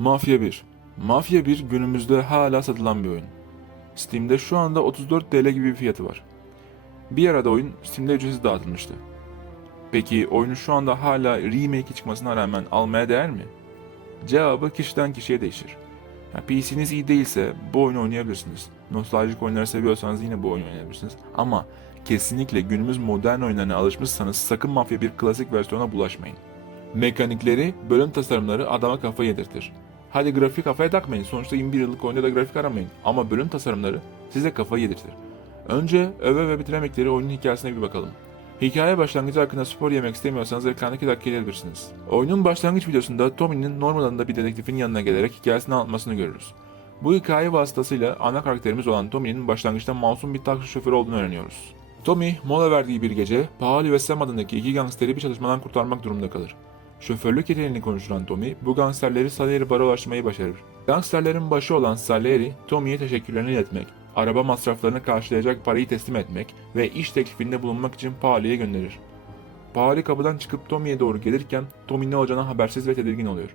Mafya 1 Mafya 1 günümüzde hala satılan bir oyun. Steam'de şu anda 34 TL gibi bir fiyatı var. Bir arada oyun Steam'de ücretsiz dağıtılmıştı. Peki oyunun şu anda hala remake çıkmasına rağmen almaya değer mi? Cevabı kişiden kişiye değişir. PC'niz iyi değilse bu oyunu oynayabilirsiniz. Nostaljik oyunları seviyorsanız yine bu oyunu oynayabilirsiniz. Ama kesinlikle günümüz modern oyunlarına alışmışsanız sakın Mafya 1 klasik versiyona bulaşmayın. Mekanikleri, bölüm tasarımları adama kafa yedirtir. Hadi grafik kafaya takmayın. Sonuçta 21 yıllık oyunda da grafik aramayın. Ama bölüm tasarımları size kafa yedirtir. Önce öve ve bitiremekleri oyunun hikayesine bir bakalım. Hikaye başlangıcı hakkında spor yemek istemiyorsanız ekrandaki dakika edebilirsiniz. Oyunun başlangıç videosunda Tommy'nin normal adında bir dedektifin yanına gelerek hikayesini anlatmasını görürüz. Bu hikaye vasıtasıyla ana karakterimiz olan Tommy'nin başlangıçta masum bir taksi şoförü olduğunu öğreniyoruz. Tommy, mola verdiği bir gece, Pauli ve Sam adındaki iki gangsteri bir çalışmadan kurtarmak durumunda kalır. Şoförlük yeteneğini konuşturan Tommy, bu gangsterleri Salieri bara ulaştırmayı başarır. Gangsterlerin başı olan Salieri, Tommy'ye teşekkürlerini iletmek, araba masraflarını karşılayacak parayı teslim etmek ve iş teklifinde bulunmak için Pauli'ye gönderir. Pauli kapıdan çıkıp Tommy'ye doğru gelirken Tommy ne olacağına habersiz ve tedirgin oluyor.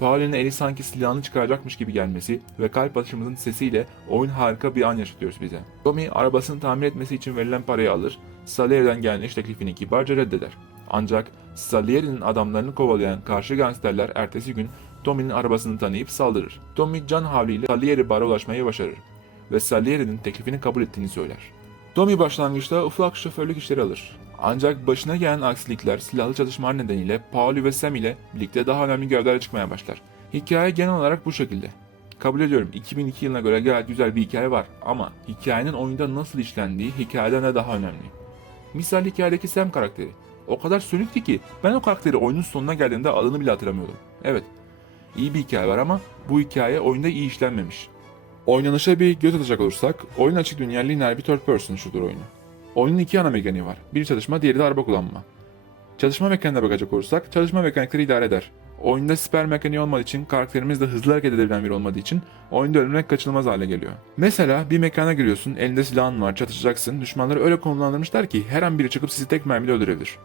Pauli'nin eli sanki silahını çıkaracakmış gibi gelmesi ve kalp atışımızın sesiyle oyun harika bir an yaşatıyoruz bize. Tommy arabasını tamir etmesi için verilen parayı alır, Salieri'den gelen iş teklifini kibarca reddeder. Ancak Salieri'nin adamlarını kovalayan karşı gangsterler ertesi gün Tommy'nin arabasını tanıyıp saldırır. Tommy can havliyle Salieri bara ulaşmayı başarır ve Salieri'nin teklifini kabul ettiğini söyler. Tommy başlangıçta ufak şoförlük işleri alır. Ancak başına gelen aksilikler silahlı çatışmalar nedeniyle Pauli ve Sam ile birlikte daha önemli görevlere çıkmaya başlar. Hikaye genel olarak bu şekilde. Kabul ediyorum 2002 yılına göre gayet güzel bir hikaye var ama hikayenin oyunda nasıl işlendiği hikayeden de daha önemli. Misal hikayedeki Sam karakteri. O kadar sönüktü ki ben o karakteri oyunun sonuna geldiğinde adını bile hatırlamıyordum. Evet, iyi bir hikaye var ama bu hikaye oyunda iyi işlenmemiş. Oynanışa bir göz atacak olursak, oyun açık dünya lineer bir third person shooter oyunu. Oyunun iki ana mekaniği var. Biri çalışma, diğeri de araba kullanma. Çalışma mekaniğine bakacak olursak, çalışma mekanikleri idare eder. Oyunda siper mekaniği olmadığı için, karakterimiz de hızlı hareket edebilen biri olmadığı için, oyunda ölmek kaçınılmaz hale geliyor. Mesela bir mekana giriyorsun, elinde silahın var, çatışacaksın, düşmanları öyle konumlandırmışlar ki her an biri çıkıp sizi tek mermiyle öldürebilir.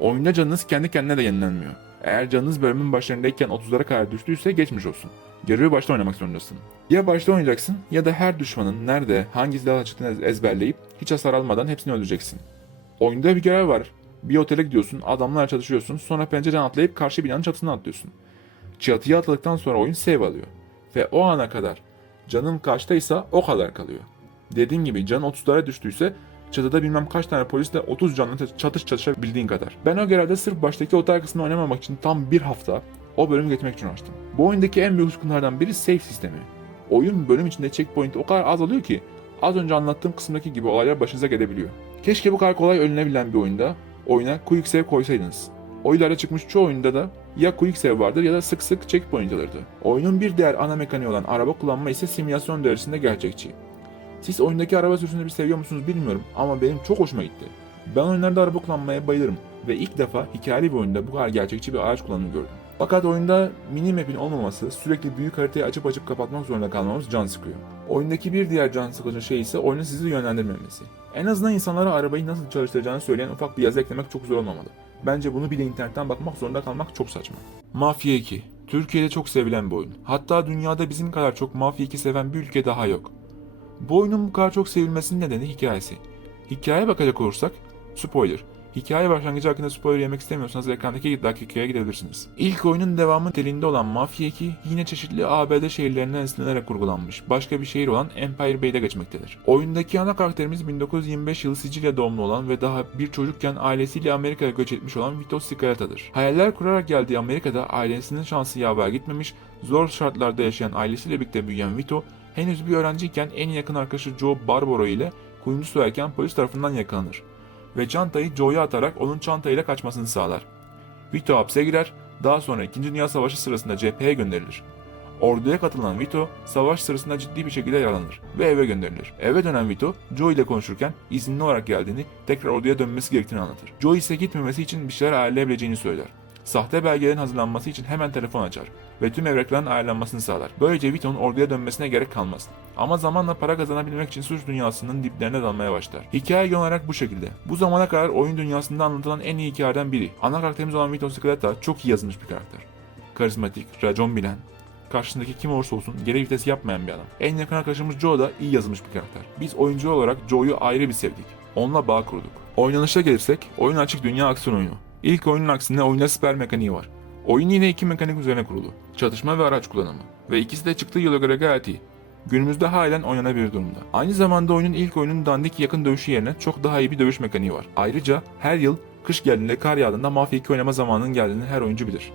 Oyunda canınız kendi kendine de yenilenmiyor. Eğer canınız bölümün başlarındayken 30'lara kadar düştüyse geçmiş olsun. Yarığı başta oynamak zorundasın. Ya başta oynayacaksın ya da her düşmanın nerede, hangi silahla çıktığını ezberleyip hiç hasar almadan hepsini öldüreceksin. Oyunda bir görev var. Bir otele gidiyorsun, adamlarla çalışıyorsun, sonra pencereden atlayıp karşı binanın çatısına atlıyorsun. Çatıya atladıktan sonra oyun save alıyor. Ve o ana kadar canın kaçtaysa o kadar kalıyor. Dediğim gibi can 30'lara düştüyse çatıda bilmem kaç tane polisle 30 canlı çatış çatışabildiğin kadar. Ben o görevde sırf baştaki otel kısmını oynamamak için tam bir hafta o bölümü geçmek için uğraştım. Bu oyundaki en büyük sıkıntılardan biri save sistemi. Oyun bölüm içinde checkpoint o kadar az alıyor ki az önce anlattığım kısımdaki gibi olaylar başınıza gelebiliyor. Keşke bu kadar kolay önlenebilen bir oyunda oyuna quick save koysaydınız. Oylarda çıkmış çoğu oyunda da ya quick save vardır ya da sık sık checkpoint alırdı. Oyunun bir diğer ana mekaniği olan araba kullanma ise simülasyon derecesinde gerçekçi. Siz oyundaki araba sürüsünü bir seviyor musunuz bilmiyorum ama benim çok hoşuma gitti. Ben oyunlarda araba kullanmaya bayılırım ve ilk defa hikayeli bir oyunda bu kadar gerçekçi bir araç kullanımı gördüm. Fakat oyunda mini map'in olmaması, sürekli büyük haritayı açıp açıp kapatmak zorunda kalmamız can sıkıyor. Oyundaki bir diğer can sıkıcı şey ise oyunun sizi yönlendirmemesi. En azından insanlara arabayı nasıl çalıştıracağını söyleyen ufak bir yazı eklemek çok zor olmamalı. Bence bunu bile internetten bakmak zorunda kalmak çok saçma. Mafya 2 Türkiye'de çok sevilen bir oyun. Hatta dünyada bizim kadar çok Mafya 2 seven bir ülke daha yok. Bu oyunun bu kadar çok sevilmesinin nedeni hikayesi. Hikayeye bakacak olursak, spoiler. Hikaye başlangıcı hakkında spoiler yemek istemiyorsanız ekrandaki dakikaya gidebilirsiniz. İlk oyunun devamı niteliğinde olan Mafya 2 yine çeşitli ABD şehirlerinden esinlenerek kurgulanmış. Başka bir şehir olan Empire Bay'de geçmektedir. Oyundaki ana karakterimiz 1925 yılı Sicilya doğumlu olan ve daha bir çocukken ailesiyle Amerika'ya göç etmiş olan Vito Scaleta'dır. Hayaller kurarak geldiği Amerika'da ailesinin şansı yaver gitmemiş, zor şartlarda yaşayan ailesiyle birlikte büyüyen Vito, henüz bir öğrenciyken en yakın arkadaşı Joe Barbaro ile kuyumcu soyarken polis tarafından yakalanır ve çantayı Joe'ya atarak onun çantayla kaçmasını sağlar. Vito hapse girer, daha sonra 2. Dünya Savaşı sırasında cepheye gönderilir. Orduya katılan Vito, savaş sırasında ciddi bir şekilde yaralanır ve eve gönderilir. Eve dönen Vito, Joe ile konuşurken izinli olarak geldiğini, tekrar orduya dönmesi gerektiğini anlatır. Joe ise gitmemesi için bir şeyler ayarlayabileceğini söyler. Sahte belgelerin hazırlanması için hemen telefon açar ve tüm evrakların ayarlanmasını sağlar. Böylece Vito'nun orduya dönmesine gerek kalmaz. Ama zamanla para kazanabilmek için suç dünyasının diplerine dalmaya başlar. Hikaye genel olarak bu şekilde. Bu zamana kadar oyun dünyasında anlatılan en iyi hikayelerden biri. Ana karakterimiz olan Vito Scaletta çok iyi yazılmış bir karakter. Karizmatik, racon bilen, karşısındaki kim olursa olsun geri vites yapmayan bir adam. En yakın arkadaşımız Joe da iyi yazılmış bir karakter. Biz oyuncu olarak Joe'yu ayrı bir sevdik. Onunla bağ kurduk. Oynanışa gelirsek, oyun açık dünya aksiyon oyunu. İlk oyunun aksine oyunda siper mekaniği var. Oyun yine iki mekanik üzerine kurulu. Çatışma ve araç kullanımı. Ve ikisi de çıktığı yıla göre gayet iyi. Günümüzde halen oynanabilir durumda. Aynı zamanda oyunun ilk oyunun dandik yakın dövüşü yerine çok daha iyi bir dövüş mekaniği var. Ayrıca her yıl kış geldiğinde kar yağdığında Mafya 2 oynama zamanının geldiğini her oyuncu bilir.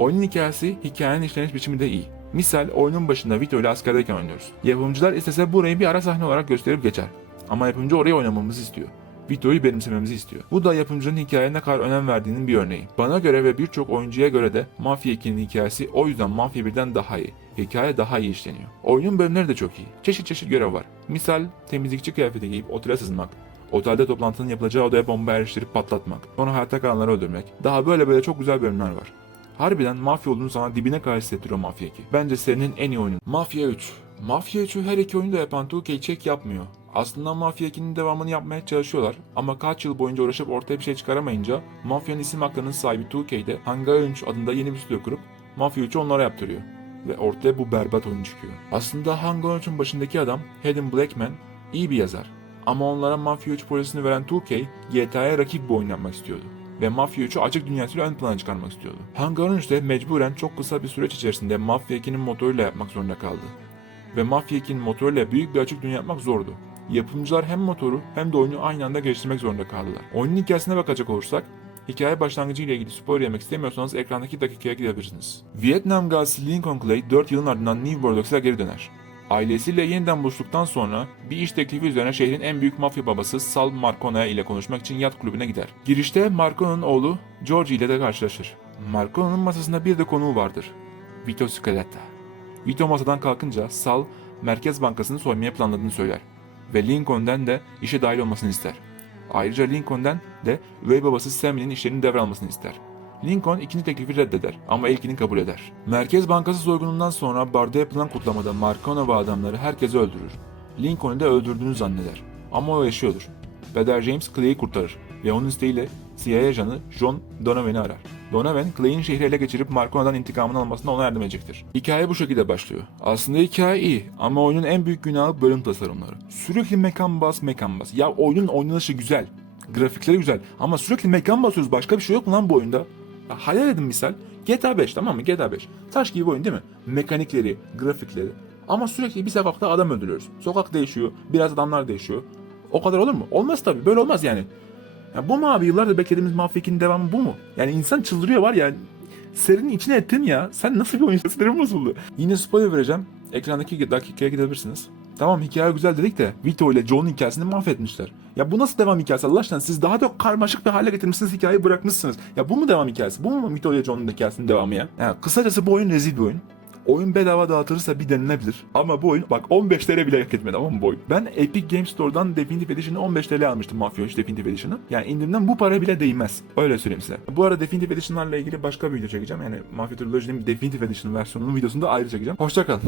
Oyunun hikayesi hikayenin işleniş biçimi de iyi. Misal oyunun başında Vito ile askerdeyken oynuyoruz. Yapımcılar istese burayı bir ara sahne olarak gösterip geçer. Ama yapımcı oraya oynamamızı istiyor. Vito'yu benimsememizi istiyor. Bu da yapımcının hikayeye ne kadar önem verdiğinin bir örneği. Bana göre ve birçok oyuncuya göre de Mafya 2'nin hikayesi o yüzden Mafya 1'den daha iyi. Hikaye daha iyi işleniyor. Oyunun bölümleri de çok iyi. Çeşit çeşit görev var. Misal temizlikçi kıyafeti giyip otele sızmak, Otelde toplantının yapılacağı odaya bomba yerleştirip patlatmak, sonra hayatta kalanları öldürmek. Daha böyle böyle çok güzel bölümler var. Harbiden mafya olduğunu sana dibine kadar hissettiriyor Mafya 2. Bence serinin en iyi oyunu. Mafya 3. Mafya 3'ü her iki oyunda yapan 2K check yapmıyor. Aslında Mafya 2'nin devamını yapmaya çalışıyorlar ama kaç yıl boyunca uğraşıp ortaya bir şey çıkaramayınca Mafya'nın isim haklarının sahibi 2K'de Hangar 3 adında yeni bir stüdyo kurup Mafya 3'ü onlara yaptırıyor. Ve ortaya bu berbat oyun çıkıyor. Aslında Hangar 3'ün başındaki adam Hayden Blackman iyi bir yazar. Ama onlara Mafya 3 projesini veren 2K GTA'ya rakip bir oyun yapmak istiyordu ve Mafya 3'ü açık dünyasıyla ön plana çıkarmak istiyordu. Hangar 3 de mecburen çok kısa bir süreç içerisinde Mafya 2'nin motoruyla yapmak zorunda kaldı. Ve Mafya 2'nin motoruyla büyük bir açık dünya yapmak zordu. Yapımcılar hem motoru hem de oyunu aynı anda geliştirmek zorunda kaldılar. Oyunun hikayesine bakacak olursak, hikaye başlangıcı ile ilgili spoiler yemek istemiyorsanız ekrandaki dakikaya gidebilirsiniz. Vietnam gazisi Lincoln Clay 4 yılın ardından New Bordeaux'a geri döner. Ailesiyle yeniden buluştuktan sonra bir iş teklifi üzerine şehrin en büyük mafya babası Sal Marcona ile konuşmak için yat kulübüne gider. Girişte Marcona'nın oğlu George ile de karşılaşır. Marcona'nın masasında bir de konuğu vardır. Vito Scaletta. Vito masadan kalkınca Sal, Merkez Bankası'nı soymaya planladığını söyler. Ve Lincoln'den de işe dahil olmasını ister. Ayrıca Lincoln'den de üvey babası Sammy'nin işlerini devralmasını ister. Lincoln ikinci teklifi reddeder ama ilkini kabul eder. Merkez Bankası soygunundan sonra barda yapılan kutlamada Marcona ve adamları herkesi öldürür. Lincoln'u da öldürdüğünü zanneder. Ama o yaşıyordur. Peder James Clay'i kurtarır ve onun isteğiyle CIA ajanı John Donovan'ı arar. Donovan, Clay'in şehri ele geçirip Marcona'dan intikamını almasına ona yardım edecektir. Hikaye bu şekilde başlıyor. Aslında hikaye iyi ama oyunun en büyük günahı bölüm tasarımları. Sürekli mekan bas mekan bas. Ya oyunun oynanışı güzel. Grafikleri güzel. Ama sürekli mekan basıyoruz. Başka bir şey yok mu lan bu oyunda? Ya hayal edin misal. GTA 5 tamam mı? GTA 5. Taş gibi oyun değil mi? Mekanikleri, grafikleri. Ama sürekli bir sokakta adam öldürüyoruz. Sokak değişiyor. Biraz adamlar değişiyor. O kadar olur mu? Olmaz tabii. Böyle olmaz yani. Ya bu mu abi? Yıllardır beklediğimiz 2'nin devamı bu mu? Yani insan çıldırıyor var ya. Serinin içine ettin ya. Sen nasıl bir oyuncusun? Sinirim bozuldu. Yine spoiler vereceğim. Ekrandaki dakikaya gidebilirsiniz. Tamam hikaye güzel dedik de Vito ile Joe'nun hikayesini mahvetmişler. Ya bu nasıl devam hikayesi Allah aşkına? Siz daha da karmaşık bir hale getirmişsiniz hikayeyi bırakmışsınız. Ya bu mu devam hikayesi? Bu mu Vito ile Joe'nun hikayesinin devamı ya? Yani kısacası bu oyun rezil bir oyun. Oyun bedava dağıtılırsa bir denilebilir. Ama bu oyun bak 15 TL bile hak etmedi ama bu oyun. Ben Epic Games Store'dan Definitive Edition'ı 15 TL almıştım Mafya 3 Definitive Edition'ı. Yani indirimden bu para bile değmez. Öyle söyleyeyim size. Bu arada Definitive Edition'larla ilgili başka bir video çekeceğim. Yani Mafya Trilogy'nin Definitive Edition versiyonunun videosunu da ayrı çekeceğim. Hoşçakalın.